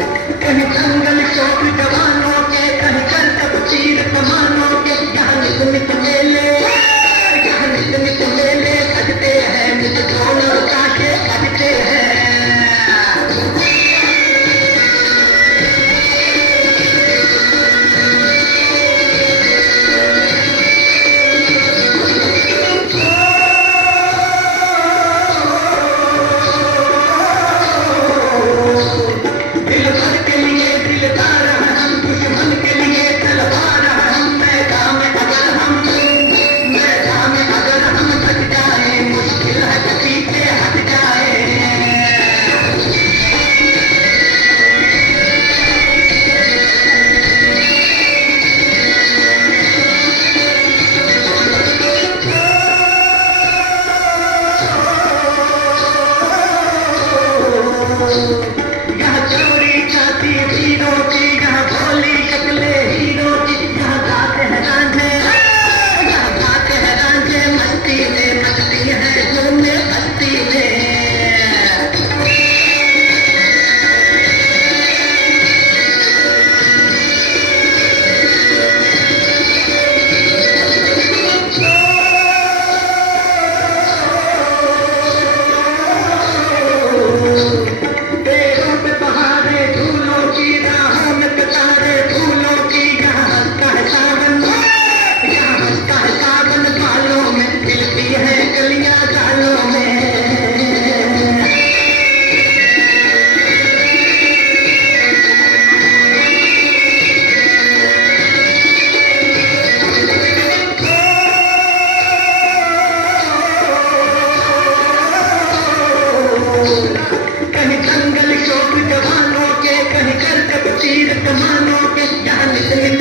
कहीं जंगल शौक जवानों के, कहीं करतब तीर कमानों के। यहाँ नित नित मेले, यहाँ नित नित मेले सजते हैं, नित ढोल और कांटे बजते हैं। यहाँ चोरी जाती हीरो की, यहाँ भोली शक्ले हीरो की। यहाँ गाते हैं रांझे, यहाँ गाते हैं रांझे मस्ती में, मस्ती है घूमे बस्ती में। कहीं जंगल शौक जवानों के, कहीं करतब तीर कमानों के। यहाँ नित नित